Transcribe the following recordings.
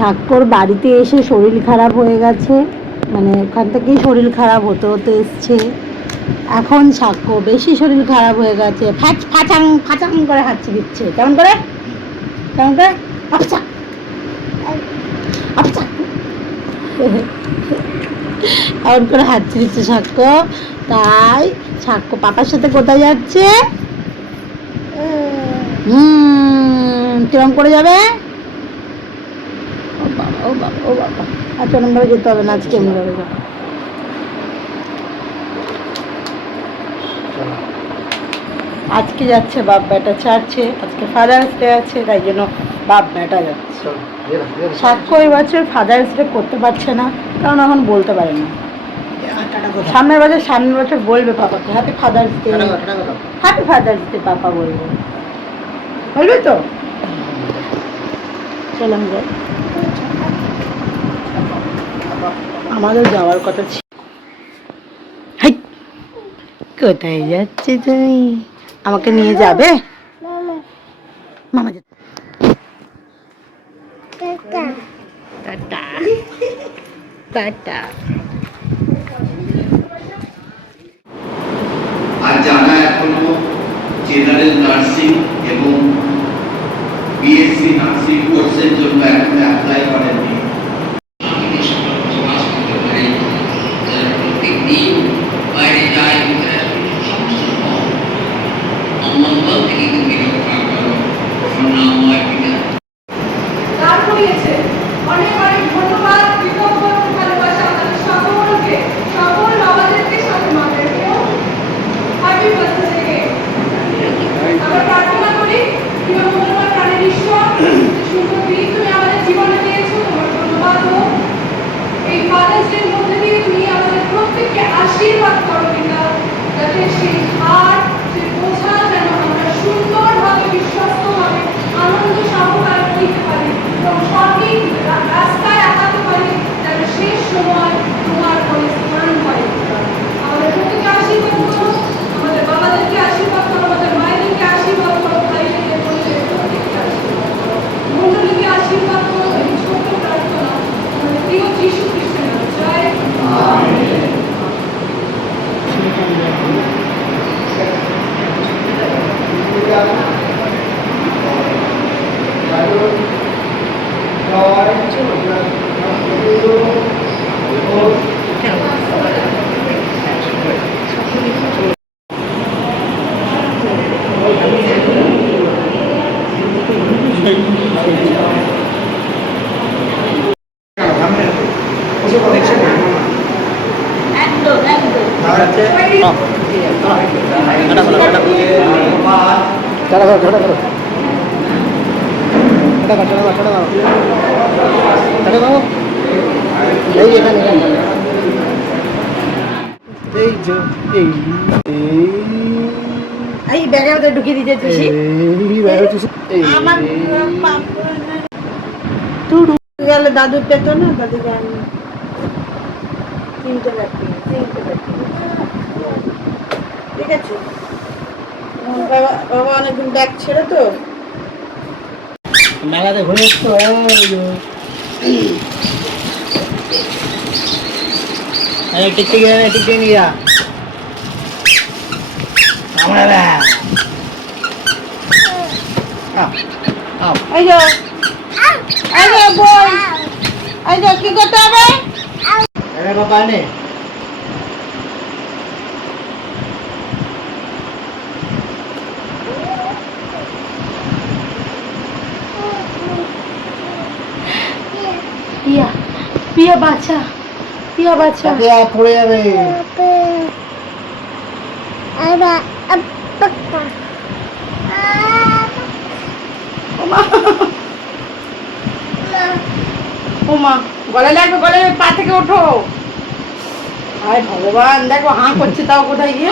সাক্ষর বাড়িতে এসে শরীর খারাপ হয়ে গেছে, মানে ওখান থেকেই শরীর খারাপ হতে হতে এসছে। এখন সাক্ষ্য বেশি শরীর খারাপ হয়ে গেছে, ফাচাং ফাচাং করে হাঁচি দিচ্ছে। কেমন করে কেমন করে আচ্ছা আচ্ছা এমন করে হাঁচি দিচ্ছে সাক্ষ্য। তাই সাক্ষ্য পাপার সাথে কোথায় যাচ্ছে? কিরম করে যাবে? ও বাবা ও বাবা ও বাবা, আচ্ছা নম্বরে যেতে হবে না, আজকে এমনি যাবে। আজকে যাচ্ছে বাপ বেটা চার্চে, আজকে ফাদার্স ডে আছে, তাই জন্য বাপ বেটা যাচ্ছে। সাক্ষ্য এই বছর ফাদার্স ডে করতে পারছে না, কারণ এখন বলতে পারে না। সামনের বছর বলবে পাপাকে happy father's day, happy father's day papa বলবে, বলবে তো? চলাম যাই, আমাদের যাওয়ার কথা ছিল। কোথায় যাচ্ছে তুমি? আমাকে নিয়ে যাবে? মামা টাটা টাটা। আর যারা এখনো জেনারেল নার্সিং এবং বিএসসি নার্সিং কোর্সের জন্য এখনো অ্যাপ্লাই করেননি, আশীর্বাদ করো কিনা, যাতে সেই হার সেই বোঝা যেন আমরা সুন্দরভাবে বিশ্বস্তভাবে আনন্দ সহকারে নিতে পারি এবং সঠিক রাস্তায় আগাতে পারি, যেন শেষ সময় তোমার বলে স্মরণ করে। আমাদের প্রত্যেকে আশীর্বাদ করো, আমাদের বাবাদেরকে আশীর্বাদ করো, আমাদের মায়েদেরকে আশীর্বাদ করো, ভাইদেরকে বোনদের প্রত্যেককে আশীর্বাদ করো, মন্ডলীকে আশীর্বাদ করো। এই ছোট্ট প্রার্থনা আমাদের প্রিয় যীশু খ্রিস্টের নামে, জয় আমেন। এই ব্যাগের মধ্যে ঢুকিয়ে দিতেছিস গেলে দাদু পেত না, দাদু জানি তিনটে ব্যাগ, ঠিক আছে। বাবা বাবা অনেকদিন ব্যাগ ছিল তো, মেলাতে ঘুরে এসছো। টিকটিকি টিকটিকি নিয়ে যা আমরা। এই যে বই, এই যে কি করতে হবে? বাবা নে পিয়া পিয়া বাচ্চা, পিয়া বাচ্চা পড়ে যাবে। ওমা গলায় লাগবে, গলায় পা থেকে ওঠো। আয় ভগবান, দেখো হাঁ করছে তাও কোথায় গিয়ে।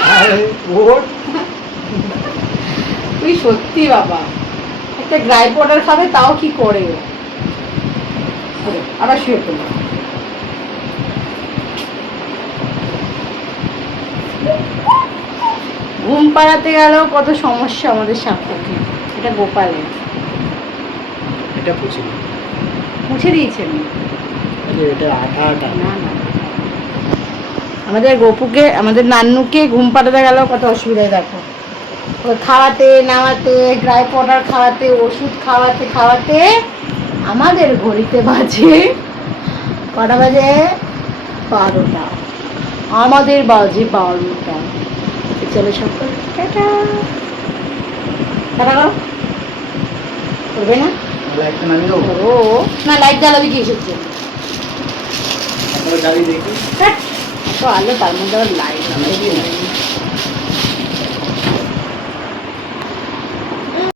তুই সত্যি বাবা, একটা গ্রাই পাউডার খাবে তাও কি করে। আবার শুয়ে পড়লো। ঘুম পাড়াতে গেলেও কত সমস্যা আমাদের সাক্ষী। এটা গোপালের, এটা পুচি। মুছে দিয়েছি আমি। এটা আঠা আঠা। না না, আমাদের গপুকে, আমাদের নান্নুকে ঘুম পাঠাতে গেল কত অসুবিধায় দেখো। ওকে খাওয়াতে নাওয়াতে, ড্রাই পাউডার খাওয়াতে, ওষুধ খাওয়াতে খাওয়াতে আমাদের ঘড়িতে বাজে কটা বাজে? 12টা। আমাদের বাজে 12টা। চলো সকল টাটা। টাটা করো। করবে না? লাইটটা নামিয়ে দেবো? ও না, লাইট জ্বালাবি কি এসেছে? তারপরে গাড়ি দেখি। হ্যাঁ, এত আলো, তার মধ্যে আবার লাইট।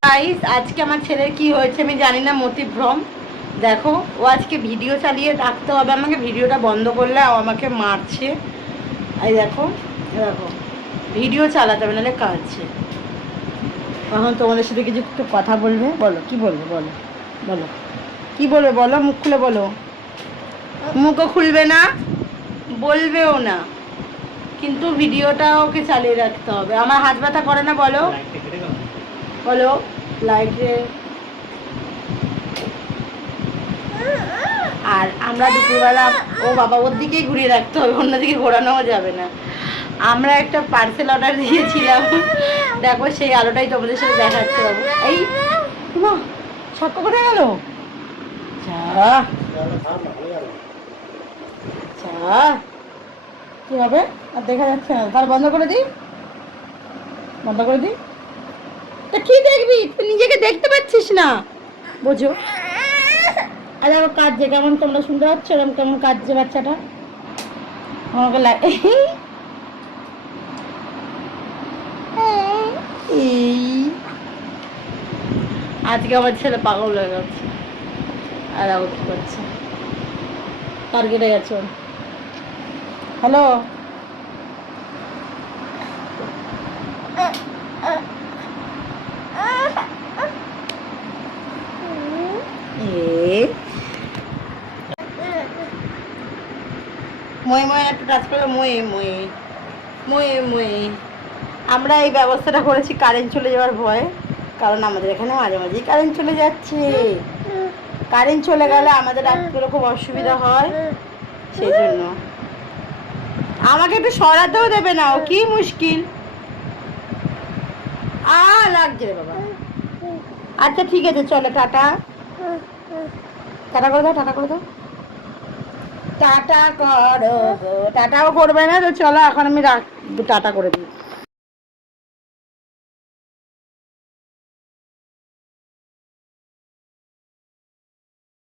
গাইস, আজকে আমার ছেলের কি হয়েছে আমি জানি না, মতিভ্রম। দেখো, ও আজকে ভিডিও চালিয়ে রাখতে হবে আমাকে, ভিডিওটা বন্ধ করলে ও আমাকে মারছে। এই দেখো, দেখো, ভিডিও চালাতে হবে নাহলে কাঁদছে। এখন তোমাদের সাথে কিছু একটু কথা বলবে, বলো কি বলবে, বলো বলো কি বলবে, বলো, মুখ খুলে বলো। মুখও খুলবে না, বলবেও না, কিন্তু ভিডিওটা ওকে চালিয়ে রাখতে হবে। আমার হাত ব্যথা করে না, বলো লাইটটা কেটে দাও। বলো। লাইটে আর আমরা দুপুরবেলা, ও বাবা, ওর দিকেই ঘুরিয়ে রাখতে হবে, অন্যদিকে ঘোরানোও যাবে না। আমরা একটা পার্সেল অর্ডার দিয়েছিলাম, দেখো সেই আলোটাই তোমাদের সাথে দেখাচ্ছে বাবু। এই মা, ছক্ক করে গেল। যা যা, কি হবে? আর দেখা যাচ্ছে না, তার বন্ধ করে দিই, বন্ধ করে দিই। তা কি দেখবি, তুই নিজেকে দেখতে পাচ্ছিস না? বোঝো। আর দেখো কাঁদছে কেমন, তোমরা শুনতে পাচ্ছ এরকম কেমন কাঁদছে বাচ্চাটা? আমাকে এই আজকে আমার ছেলে পাগল হয়ে গেছে। আর আবার কি করছে, কার কেটে গেছে? হ্যালো, মই মই একটু টাচ করে, মই মই মই মই। আমরা এই ব্যবস্থাটা করেছি কারেন্ট চলে যাওয়ার ভয়ে, কারণ আমাদের এখানে মাঝে মাঝেই কারেন্ট চলে যাচ্ছে। কারেন্ট চলে গেলে আমাদের রাত্রে খুব অসুবিধা হয়, সেই জন্য। আমাকে একটু সরাতেও দেবে না, ও কি মুশকিল। লাগছে রে বাবা। আচ্ছা ঠিক আছে, চলো টাটা। টাটা করে দাও, টাটা করে দাও, টাটা করো গো। টাটাও করবে না তো, চলো এখন আমি টাটা করে দিই।